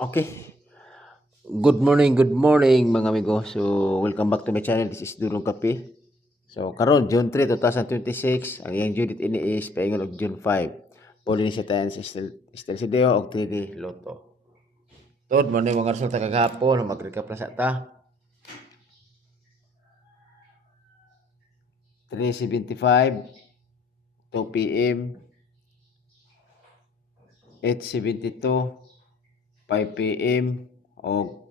Okay. Good morning mga amigo. So, welcome back to my channel. This is Dulong Kape. So, karon June 3, 2026, ang iyang due date ini is paingon og June 5. Pwede ni siya tayo sa Estel Sideo og 3D Lotto. Tod mo na yung mga resulta kagahapon, mag-recap na sa ta. 3:75, 2 p.m., 8:72, 5 p.m. o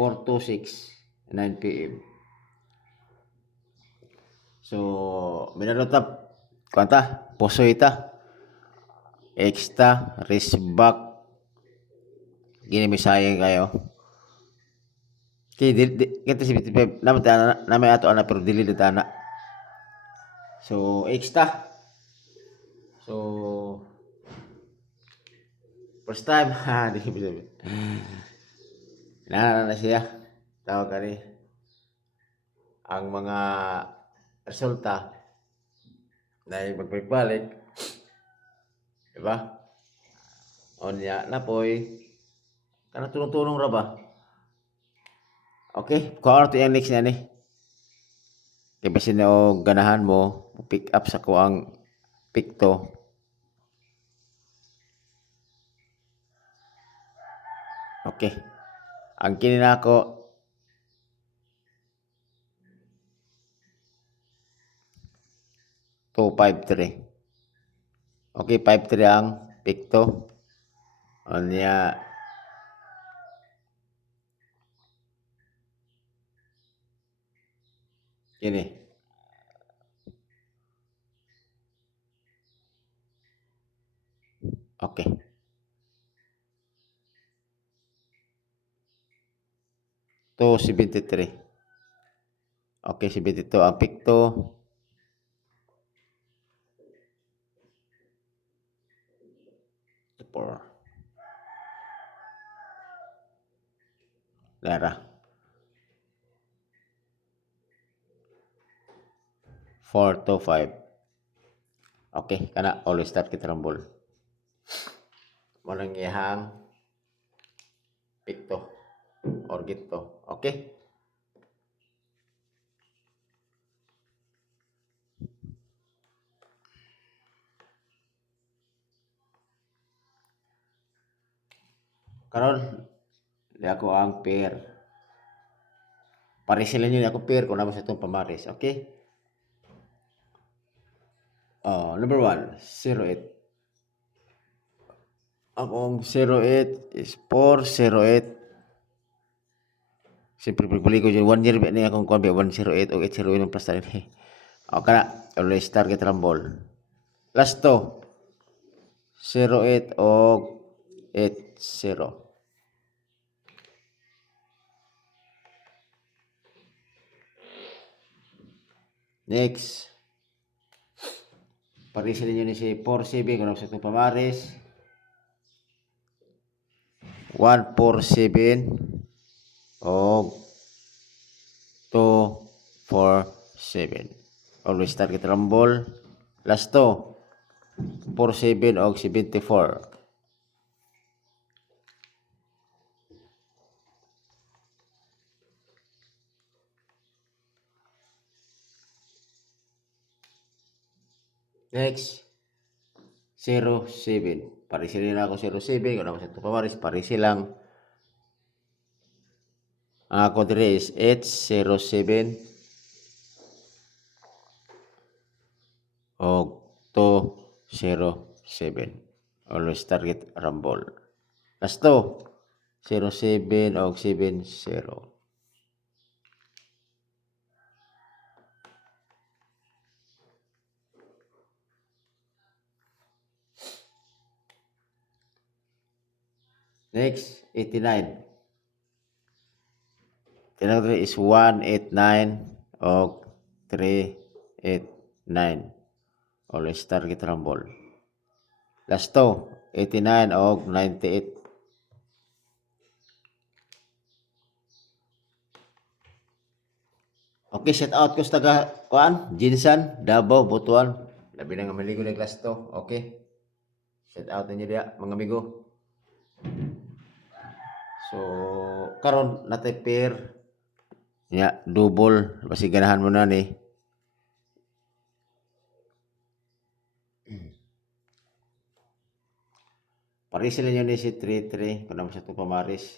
4:06, 9 p.m. So, minanotap kuanta, pusoy ta, extra, wristback, gini may sayang kayo. Kita si 55, naman ato ana pero dili na tana. So, extra. So, first time, ha, di bisa. Na siya. Tawag ka ni. Ang mga resulta na magbalik-balik. Diba? O niya, napoy. Kana tulong-tulong ra ba? Okay, kung ano yung next na ni. Kaya basin na o ganahan mo, pick up sa kuang pick to. Okay. Ang kinina ko, to 5-3. Okay, 5-3 ang pick to. O niya, kini. Okay. To 73. Okay, 72 ang pick to. Por. Lara. 4-5. Okay, kana always start kita rambol. Walang ihang pick to or get to. Okay? Karon di ako ang pair. Parisilin niyo ako pair kung naman sa itong pamaris. Okay? Number 1, 08. Akong 08 is 408. Siyempre pagpuli ko dyan, 1 year ba niya akong kuwan 108 o 808 yung plus tayo. O kana, always target rambol. Last to, 08 o 80. Next, parisin niyo ni si 47 kung sa itong pamaris. 147 o 247. Always target rambol. Last to, 47 o 74. Next, 07. Parisilin ako 07. Kung naman sa ito pamaris, parisilang. Ang ako dire is 807 o 207. Always target rambol. Last to, 07 o 70. Next, 89. Tinang is 189 o 389. Always target rambol. Last to, 89 o 98. Okay, shout out ko sa taga kuan, Jinsan, Davao, Butuan. Labi na nga maligo na class to. Okay. Shout out ninyo dia mga amigo. So karon natay pair nya double basi ganahan mo na ni. Paris sila yun ni si 3-3 kung naman siya ito pamaris.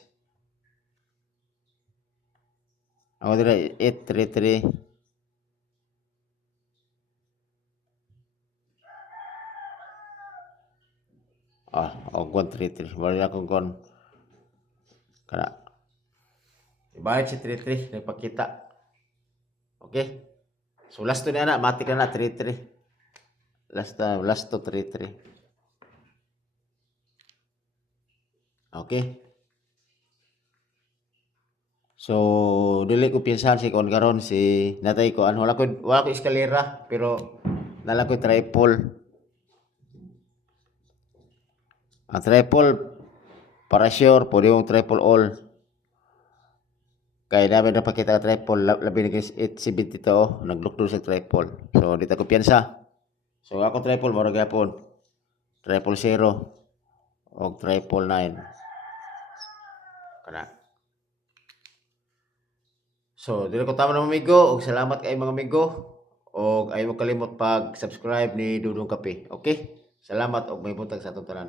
Ako dira 8-3-3. Ako 1-3-3. Bali na kung kon. Kana. Ibayad si 3-3. Nagpakita. Okay. So last to na na. Matik na na 3-3. Last to 3-3. Okay. So dili ko pinsahan si kon karon si natay ko wala ko eskalera pero nala ko triple. Ang triple para sure pwede yung triple all. Kaya namin na pakita triple labi ni 870 to naglukdo sa triple. So dito ko piyansa. So ako triple moro gyapon. Triple 0 o triple 9. Kana. So, dili ko tama na mga amigo, og salamat kay mga amigo. Og ayaw mo kalimot pag-subscribe ni Dudong Kape. Okay? Salamat og may buntag sa atong tanan.